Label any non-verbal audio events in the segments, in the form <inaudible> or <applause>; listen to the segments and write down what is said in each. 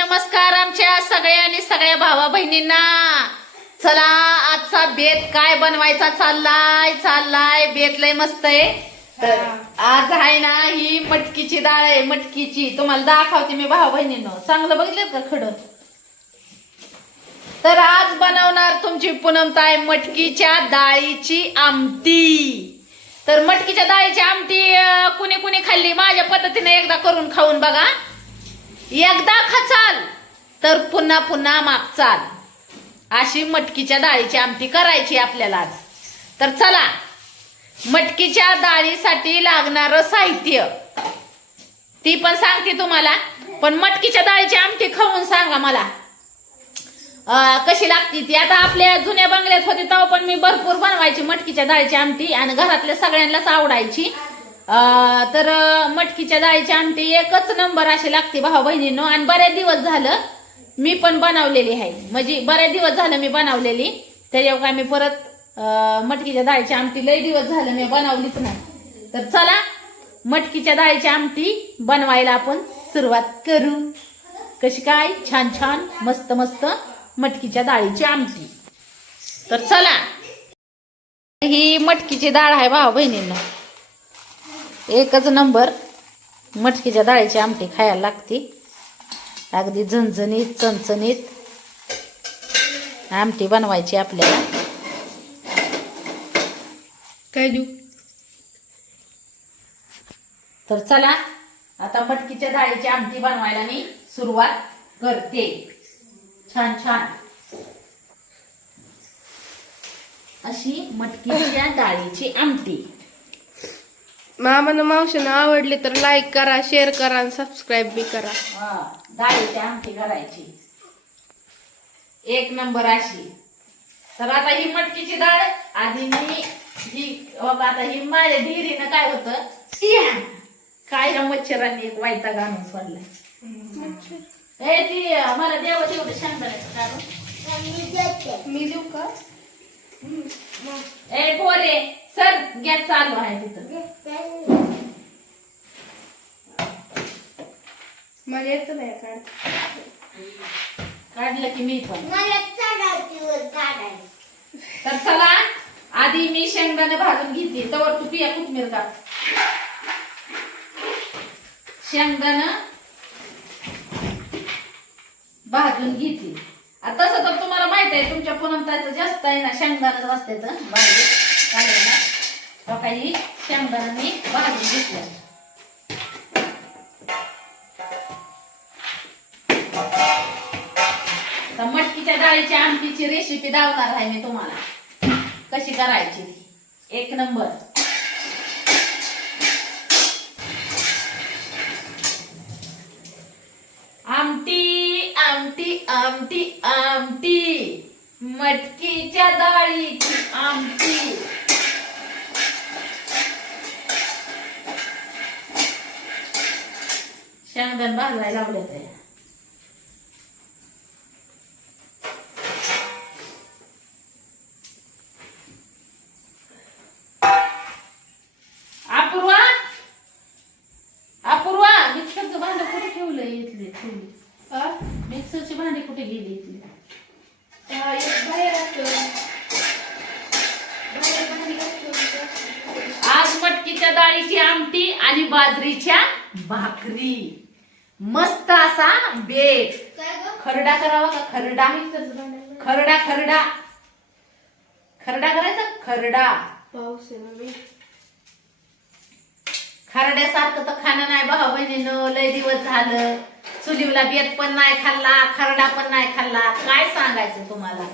नमस्कार आमच्या सगळ्या आणि सगळ्या भावा बहिणींना. चला आजचा बेत काय बनवायचा चाललाय चाललाय. बेत लय मस्त आहे. तर आज आहे ना ही मटकीची डाळ आहे मटकीची. तुम्हाला दाखवते मी भावा बहिणींनो. चांगलं बघितलं का खडं? तर आज बनवणार तुमची पूनमताई मटकीच्या डाळीची आमटी. तर मटकीच्या डाळीची आमटी कुणी कुणी खाल्ली? माझ्या पद्धतीने एकदा करून खाऊन बघा. एकदा खचाल तर पुन्हा पुन्हा मागचाल अशी मटकीच्या डाळीची आमटी करायची आपल्याला आज. तर चला मटकीच्या डाळीसाठी लागणारं साहित्य. ती पण सांगते तुम्हाला पण मटकीच्या डाळीची आमटी खाऊन सांगा मला. कशी लागती ती? आता आपल्या जुन्या बंगल्यात होती तेव्हा पण मी भरपूर बनवायची मटकीच्या डाळीची आमटी आणि घरातल्या सगळ्यांनाच आवडायची. तर मटकीच्या डाळीची आमटी एकच नंबर अशी लागते भाऊ बहिणींनो. आणि बऱ्याच दिवस झालं मी पण बनवलेली आहे. म्हणजे बऱ्याच दिवस झालं मी बनवलेली. त्याच्यावर काय मी परत मटकीच्या डाळीची आमटी लय दिवस झालं मी बनवलीच नाही. तर चला मटकीच्या डाळीची आमटी बनवायला आपण सुरुवात करू. कशी काय? छान छान मस्त मस्त मटकीच्या डाळीची आमटी. तर चला ही मटकीची डाळ आहे भाऊ बहिणींना. एकच नंबर. मटकीच्या डाळीची आमटी खायला लागते. अगदी झणझणीत चणचणीत आमटी बनवायची आपल्याला. काय देऊ? तर चला आता मटकीच्या डाळीची आमटी बनवायला मी सुरुवात करते. छान छान. अशी मटकीच्या डाळीची आमटी. मामानं मावशीनं आवडली तर लाईक करा शेअर करा आणि सबस्क्राईब बी करा. हा, डाळीची आमटी करायची. एक नंबर अशी. तर आता ही मटकीची डाळ आधी मी ही बघा आता ही माझ्या डिरीनं काय होतं! काय ह्या मच्छरांनी एक वायता घालून सोडलाय. ए ती अं, मला देव तेवढं शांतरायचं कारण मी देऊ का? ए पोरे सर गॅस चालू आहे तिथं. मला येत नाही काढ. काढलं की मी पण. तर चला आधी मी शेंगदाणे भाजून घेते. तवर तू पिया कोथमीर टाक शेंगदाणं भाजून घेते. आता तसं तर तुम्हाला माहीत आहे तुमच्या पुनमताचं जास्त आहे ना शेंगदाणा असते तर भाजी. काढायला हो काही शेंगदाणा मी भाजी घेतलं तर मटकीच्या डाळीच्या आमटीची रेसिपी दावणार आहे मी तुम्हाला. कशी करायची ती. एक नंबर आमटी आमटी आमटी. मटकीच्या डाळीची आमटी. शेंगदाण भाजायला लावले ते अपूर्वा अपूर्वा मिक्सरचं भांडं कुठे ठेवलं इथले ठेवली मिक्सरची भांडी कुठे गेली इथली बाहेर असतो बाहेर भांडी असतो. आज मटकीच्या डाळीची आमटी आणि बाजरीच्या भाकरी. मस्त असा बेत. खरडा करावा का? खरडा खरडा खरडा. खरडा करायचा? खरडा. खरड्यासारखं तर खाणं नाही भाऊ बहिणीनं लय दिवस झालं. चुलीवला बेत पण नाही खाल्ला खरडा पण नाही खाल्ला. काय सांगायचं तुम्हाला?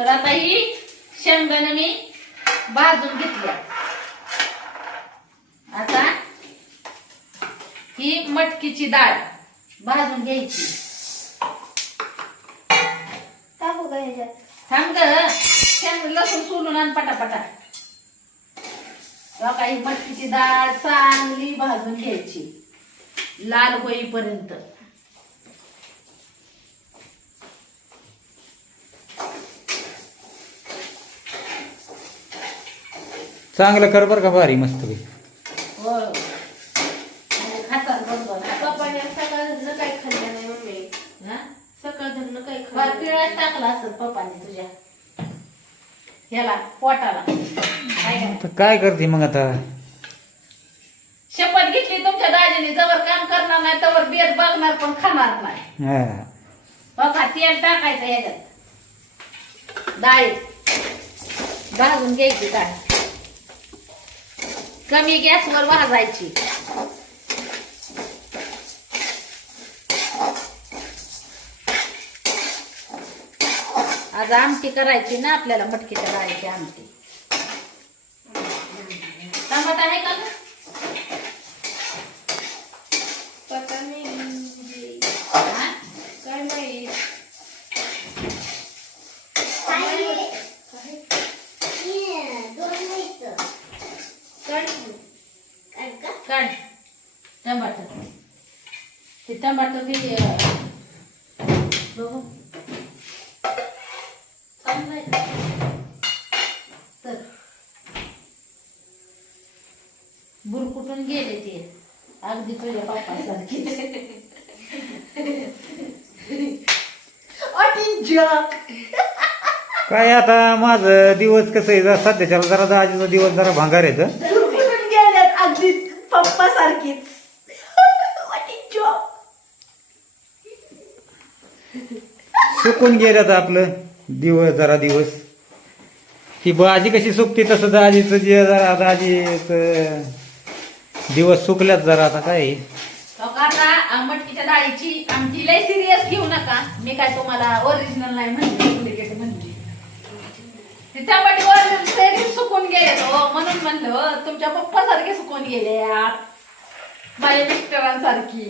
तर आता ही शेंगदाणं मी भाजून घेतल्या. आता ही मटकीची डाळ भाजून घ्यायची. थांब ग शेंग लसूण सोलून आण पटापटा. काही मटकीची डाळ चांगली भाजून घ्यायची. लाल होईपर्यंत. चांगलं कर बरं का भारी मस्त पैकी. हो. म्हणजे हा? टाकला असेल पप्पाने तुझ्या. ह्याला पोटाला? तर काय करते मग आता? शपथ घेतली तुमच्या दाजीने जवळ काम करणार नाही तवर बेत बघणार पण खाणार नाही. हा. बघा तेल टाकायचं ह्याच्यात. डाळी भाजून घ्यायची डाळ कमी गॅसवर भाजायची आज आमटी करायची ना आपल्याला मटकी करायची आमटी. टमाटा आहे का पता नाही हा? काय माहीत काढ टमाटर ते टमाटर बी अं, बघू. चांगलंय तर बुरकुटून गेले ते? अगदी तुझ्या बापासारखी काय आता माझं दिवस कसं आहे जरा सध्याच्याला जरा दाजीचा दिवस जरा भांगार येत गेल्यात अगदी पप्पा सारखीच सुकून गेल्यात आपलं दिवस जरा दिवस. ही भाजी कशी सुकते तसं दाजीचं जे जरा दाजीच दिवस सुकल्यात जरा आता काय. मटकीच्या डाळीची आमची लय सिरियस घेऊ नका. मी काय तुम्हाला ओरिजिनल नाही म्हणते म्हणते टमाटे सुकून गेले हो म्हणून म्हणलं तुमच्या पप्पा सारखे सुकून गेले यार. माझ्या मिस्टरांसारखी.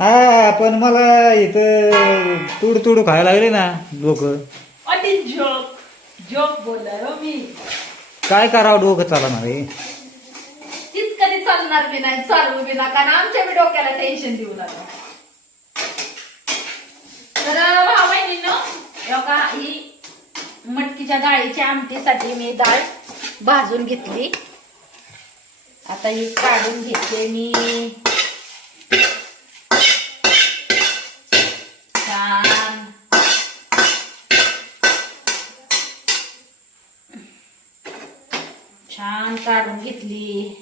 हा पण मला इथं तुड तुड खायला लागले ना लोक. बोललाय हो मी. काय करावं डोकं चालणार रे तीच कधी चालणार बी नाही चालू बी नका आणि आमच्या बी डोक्याला टेन्शन देऊ नका. तर भावाईनीनं का ही मटकीच्या डाळीच्या आमटीसाठी मी डाळ भाजून घेतली. आता ही काढून घेतली मी छान छान काढून घेतली.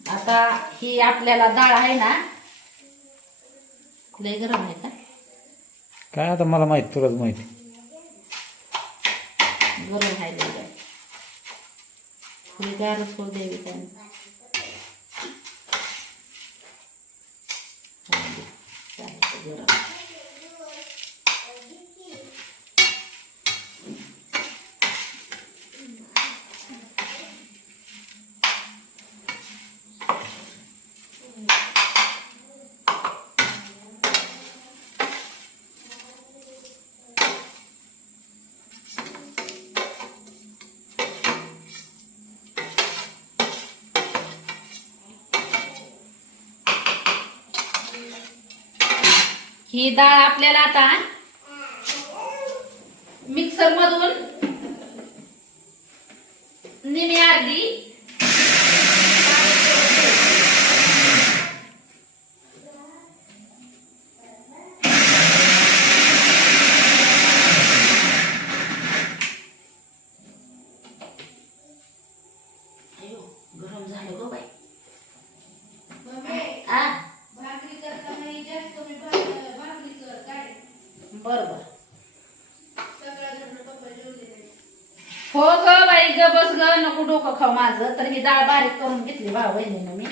आता ही आपल्याला डाळ आहे ना लय गरम आहे का? काय आता मला माहीत तुलाच माहिती. गरम आहे लय थोडी गारच होऊ द्यावी त्याने चालतं गरम ही डाळ आपल्याला आता मिक्सर मधून निमी अर्धी अयो, गरम झालं गो बाई आ भाकरी करताना जास्त कमी भाकरी भाकरी कर काय बर बर सकाळ धरणं पप्पा जेवले नाही हो ग बाई ग बस ग नको डोकं खाऊ माझं. तर ही डाळ बारीक करून घेतली भाऊ बहिणीनं मी.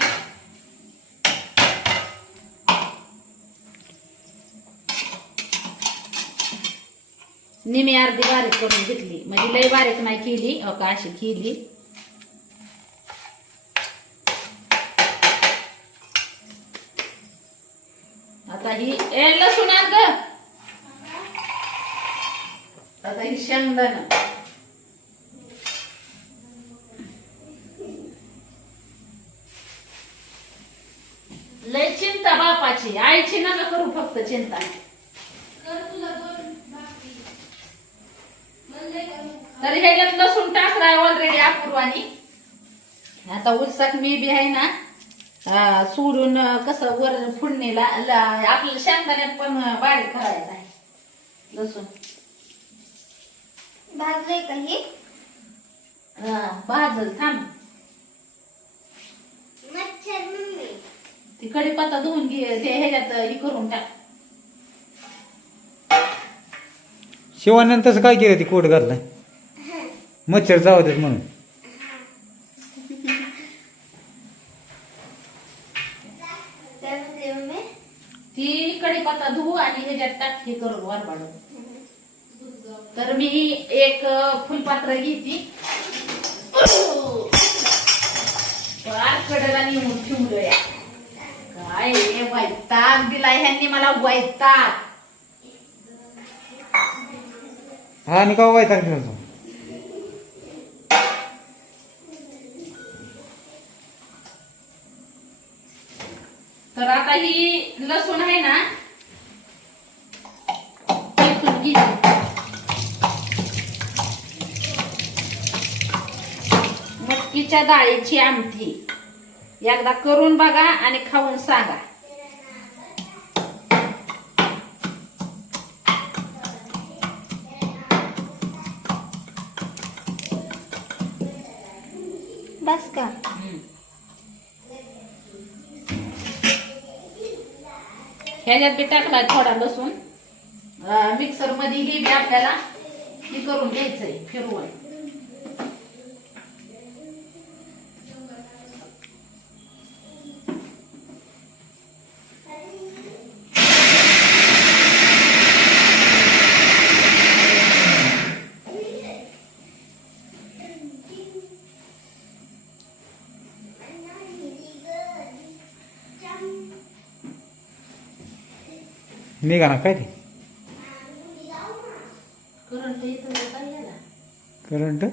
निमी अर्धी बारीक करून घेतली. म्हणजे लय बारीक नाही केली हो का अशी केली. आता ही ए लसूण आण ग. आता ही शेंगदाणं. लय चिंता बापाची. आईची नका करू फक्त चिंता. तर ह्याच्यात लसूण टाकलाय ऑलरेडी अपूर्वानी. आता उलसाक मी बी आहे ना सोडून कसं वर फुडणीला आपल्याला शेंगदाण्यात पण बारीक करायचं आहे. लसूण. भाजलंय का हे? भाजल थांब. मच्छर मम्मी. ती कढीपत्ता धुवून घे ते ह्याच्यात हे करून टाक. शिवानं तसं काय केलं ती कोट घातलाय? मच्छर जाऊ देत म्हणून. मम्मी. ती कढीपत्ता धुवू आणि ह्याच्यात टाक हे करून वरबाडून तर मी एक फुलपात्र घेते फार कडेला नेऊन ठेवलं या. काय वैताग दिलाय ह्यांनी मला वैताग. हा आणि का व्हायचा तो? तर आता ही लसूण आहे ना ठेचून घ्यायची. मटकीच्या डाळीची आमटी. एकदा करून बघा आणि खाऊन सांगा. बस का? ह्याच्यात बी टाकलाय थोडा लसूण. मिक्सरमध्ये ही बी आपल्याला हे करून घ्यायचंय फिरवून निघा ना काय ते? करंट.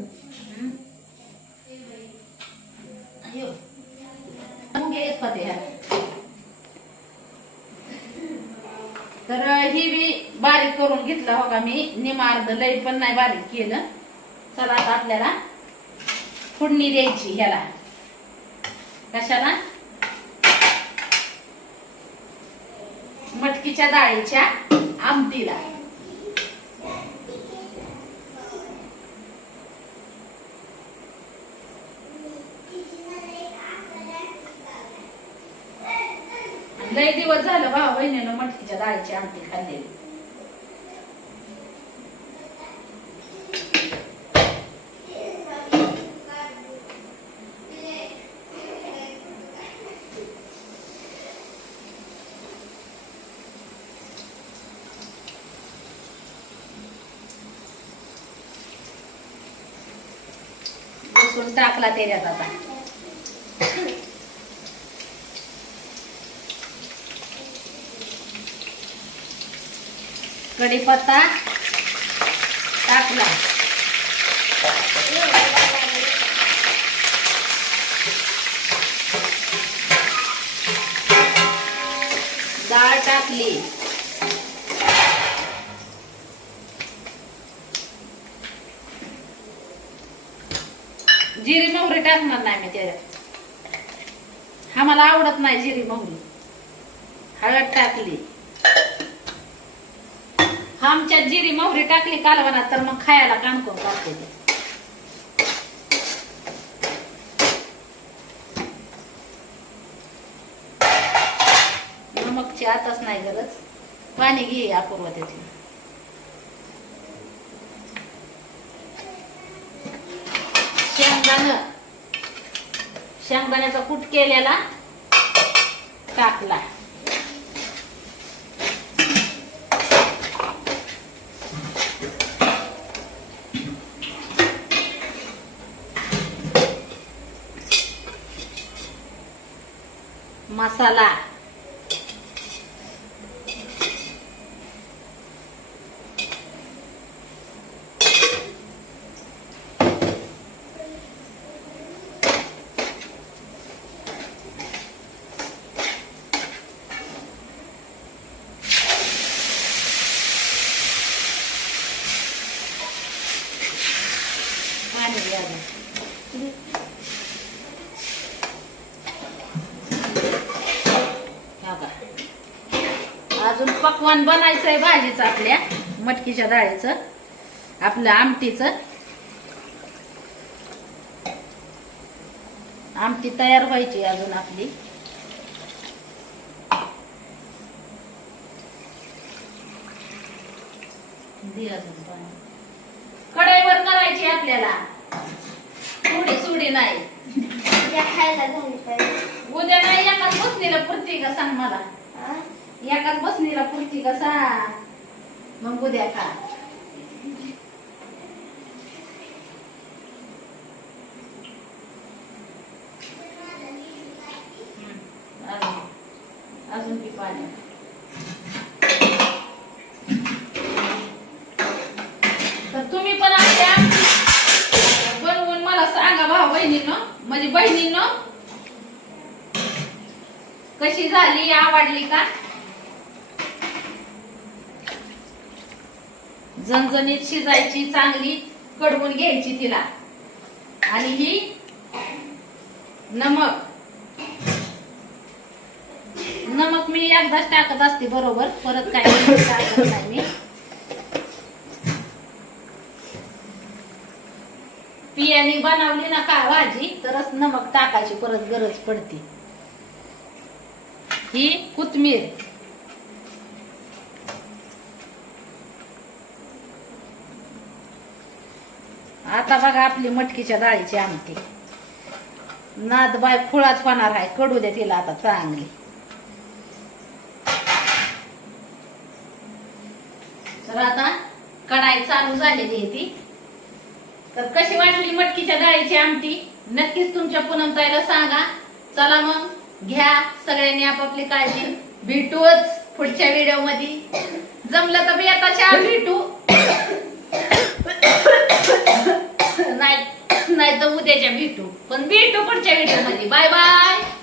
तर ही बी बारीक करून घेतला हो का मी. निमार्द लई पण नाही बारीक केलं. चला आता आपल्याला फोडणी द्यायची ह्याला. कशाला? मटकीच्या डाळीच्या आमटीला. लय दिवस झालं भाऊ बहिणीनं मटकीच्या डाळीची आमटी खाल्लेली. करून टाकला त्याच्यात आता. कढीपत्ता टाकला. डाळ टाकली. जिरी मोहरी टाकणार नाही मी त्याच्यात. आम्हाला आवडत नाही जिरी मोहरी. हळद टाकली. आमच्यात जिरी मोहरी टाकली कालवणात तर मग खायला काम करून टाकते नमकची आताच नाही गरज. पाणी घे अपूर्व त्याची शेंगदाणं शेंगदाण्याचा कूट केलेला टाकला. मसाला. अजून पकवान बनायचंय भाजीचं आपल्या मटकीच्या डाळीचं आपलं आमटीचं. आमटी तयार व्हायची अजून आपली. दे अजून पाणी. कढईवर करायची आपल्याला. थोडी सुडी नाही. उद्या नाही एकाच बसणीला पुरती का सांग मला? एकाच बसणीला पुरती का सांग मग उद्या का? अजून ती पाणी. तर तुम्ही पण आपल्या बनवून मला सांगा भाऊ बहिणीनं म्हणजे बहिणीनं. कशी झाली आवडली का? झणझणीत शिजायची चांगली कडवून घ्यायची तिला. आणि ही नमक. नमक मी एकदाच टाकत असते बरोबर? परत काय टाकत नाही मी. पियानी बनवली ना का भाजी तरच नमक टाकायची परत गरज पडते. ही कोथमीर. आता बघा आपली मटकीच्या डाळीची आमटी. नाद बाय खुळाच पाणार आहे. कडू दे तिला आता चांगली. तर आता कढाई चालू झालेली आहे ती. तर कशी वाटली मटकीच्या डाळीची आमटी? नक्कीच तुमच्या पुनमताईला सांगा. चला मग घ्या सगळ्यांनी आपापली काळजी. भेटूच पुढच्या व्हिडिओमध्ये जमलं तर बेताच्या भेटू. <coughs> नाही तर उद्याच्या भेटू. पण भेटू पुढच्या व्हिडिओमध्ये. Bye bye.